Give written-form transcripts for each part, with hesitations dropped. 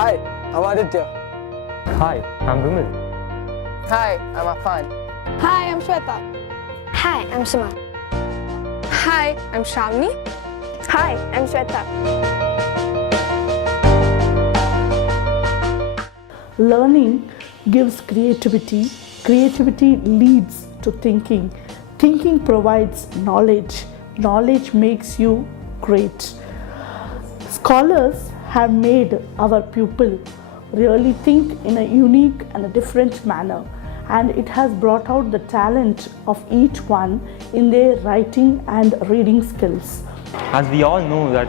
Hi, I'm Aditya. Hi, I'm Vimal. Hi, I'm Afan. Hi, I'm Shweta. Hi, I'm Sima. Hi, I'm Shravani. Hi, I'm Shweta. Learning gives creativity. Creativity leads to thinking. Thinking provides knowledge. Knowledge makes you great. Scholars have made our pupil really think in a unique and a different manner, and it has brought out the talent of each one in their writing and reading skills. As we all know that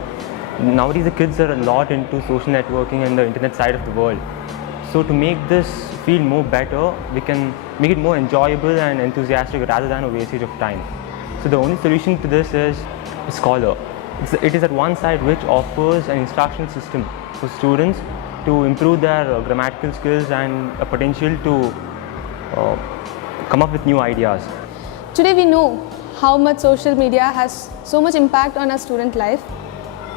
nowadays the kids are a lot into social networking and the internet side of the world. So to make this field more better, we can make it more enjoyable and enthusiastic rather than a wastage of time. So the only solution to this is Scholar. It is at one side which offers an instructional system for students to improve their grammatical skills and a potential to come up with new ideas. Today we know how much social media has so much impact on our student life,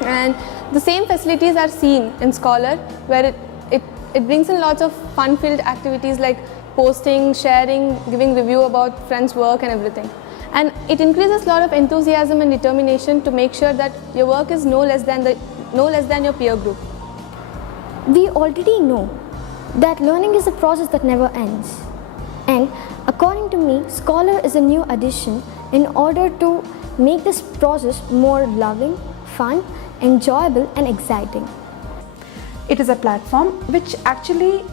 and the same facilities are seen in Scholar, where it brings in lots of fun-filled activities like posting, sharing, giving review about friends' work and everything. And it increases a lot of enthusiasm and determination to make sure that your work is no less than your peer group. We already know that learning is a process that never ends. And according to me, Scholar is a new addition in order to make this process more loving, fun, enjoyable and exciting. It is a platform which actually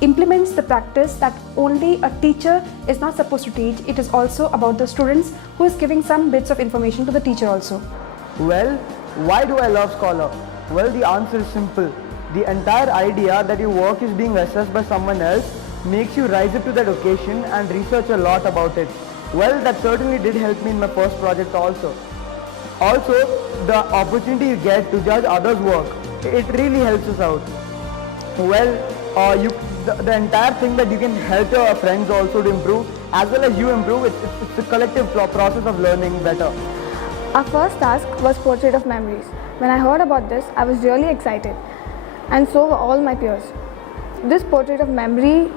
implements the practice that only a teacher is not supposed to teach. It is also about the students who is giving some bits of information to the teacher also. Well, why do I love Scholar? Well, the answer is simple. The entire idea that your work is being assessed by someone else makes you rise up to that occasion and research a lot about it. Well, that certainly did help me in my first project also. Also, the opportunity you get to judge others' work, it really helps us out. Well, the entire thing that you can help your friends also to improve, as well as you improve, it's a collective process of learning better. Our first task was Portrait of Memories. When I heard about this, I was really excited, and so were all my peers. This Portrait of Memory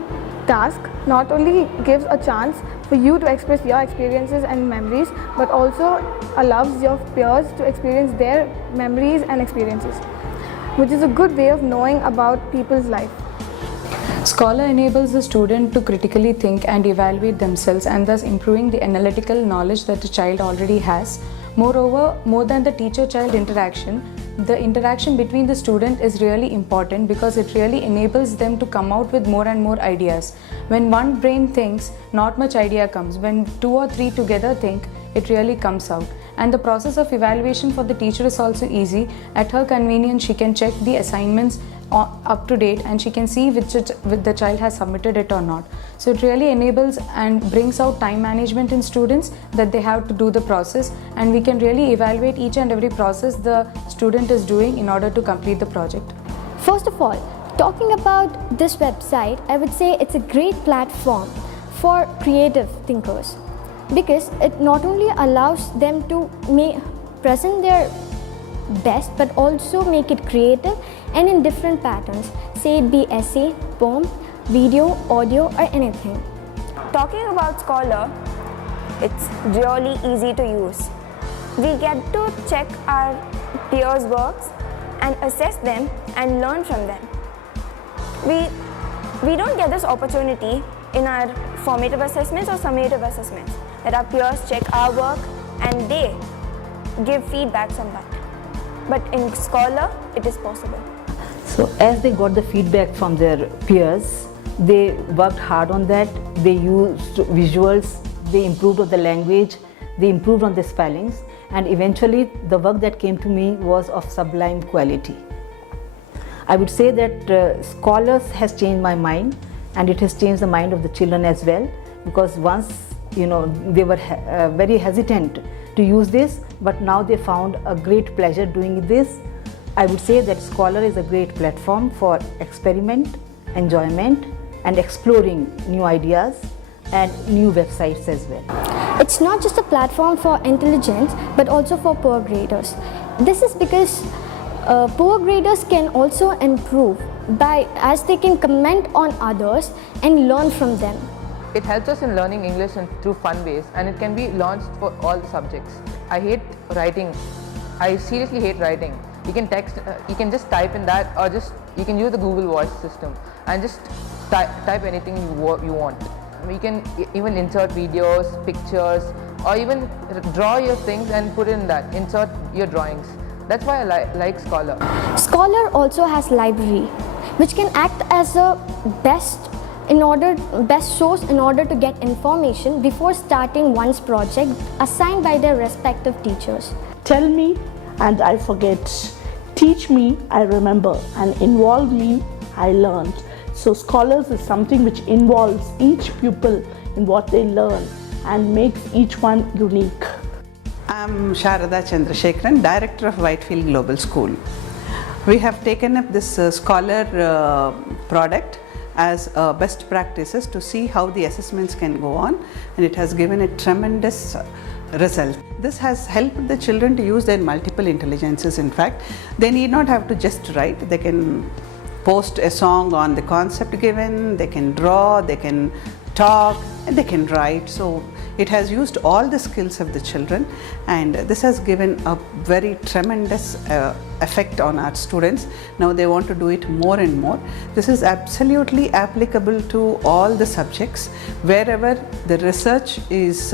task not only gives a chance for you to express your experiences and memories, but also allows your peers to experience their memories and experiences, which is a good way of knowing about people's life. Scholar enables the student to critically think and evaluate themselves, and thus improving the analytical knowledge that the child already has. Moreover, more than the teacher-child interaction, the interaction between the student is really important because it really enables them to come out with more and more ideas. When one brain thinks, not much idea comes. When two or three together think, it really comes out. And the process of evaluation for the teacher is also easy. At her convenience, she can check the assignments up to date and she can see which the child has submitted it or not. So it really enables and brings out time management in students, that they have to do the process, and we can really evaluate each and every process the student is doing in order to complete the project. First of all, talking about this website, I would say it's a great platform for creative thinkers, because it not only allows them to present their best, but also make it creative and in different patterns, say it be essay, poem, video, audio or anything. Talking about Scholar, it's really easy to use. We get to check our peers' works and assess them and learn from them. We don't get this opportunity in our formative assessments or summative assessments, that our peers check our work and they give feedbacks on that. But in Scholar, it is possible. So as they got the feedback from their peers, they worked hard on that. They used visuals, they improved on the language, they improved on the spellings, and eventually the work that came to me was of sublime quality. I would say that Scholars has changed my mind, and it has changed the mind of the children as well, because once they were very hesitant to use this, but now they found a great pleasure doing this. I would say that Scholar is a great platform for experiment, enjoyment and exploring new ideas and new websites as well. It's not just a platform for intelligence, but also for poor graders. This is because Poor graders can also improve as they can comment on others and learn from them. It helps us in learning English through fun ways, and it can be launched for all the subjects. I hate writing. I seriously hate writing. You can text, you can just type in that, or you can use the Google Voice system and just type anything you want. You can even insert videos, pictures, or even draw your things and put in that. Insert your drawings. That's why I like Scholar. Scholar also has library, which can act as a best source in order to get information before starting one's project assigned by their respective teachers. Tell me and I forget. Teach me, I remember, and involve me, I learned. So Scholars is something which involves each pupil in what they learn and makes each one unique. I'm Sharada Chandrasekharan, Director of Whitefield Global School. We have taken up this Scholar product as best practices to see how the assessments can go on, and it has given a tremendous result. This has helped the children to use their multiple intelligences. In fact, they need not have to just write. They can post a song on the concept given, they can draw, they can talk, and they can write. So it has used all the skills of the children, and this has given a very tremendous effect on our students. Now they want to do it more and more. This is absolutely applicable to all the subjects. Wherever the research is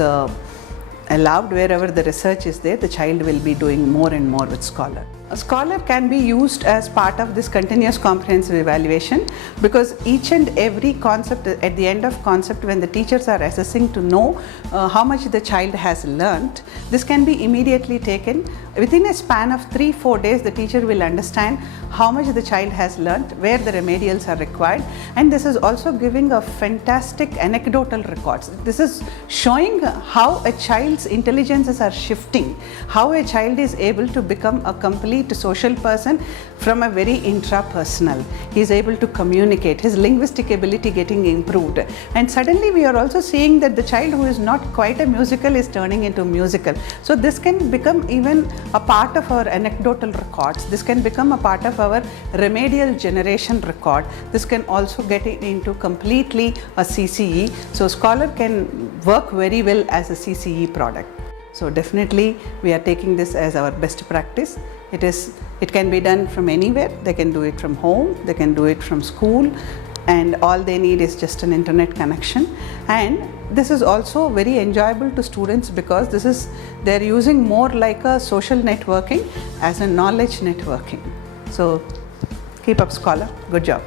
allowed, wherever the research is there, the child will be doing more and more with Scholar. A Scholar can be used as part of this continuous comprehensive evaluation, because each and every concept, at the end of concept, when the teachers are assessing to know how much the child has learnt, this can be immediately taken. Within a span of 3-4 days, the teacher will understand how much the child has learnt, where the remedials are required, and this is also giving a fantastic anecdotal records. This is showing how a child's intelligences are shifting, how a child is able to become a complete social person from a very intrapersonal. He is able to communicate, his linguistic ability getting improved, and suddenly we are also seeing that the child who is not quite a musical is turning into musical. So this can become even a part of our anecdotal records. This can become a part of our remedial generation record. This can also get into completely a CCE. So Scholar can work very well as a CCE product. So definitely we are taking this as our best practice. It can be done from anywhere. They can do it from home, they can do it from school, and all they need is just an internet connection. And this is also very enjoyable to students, because they're using more like a social networking as a knowledge networking. So keep up, Scholar. Good job.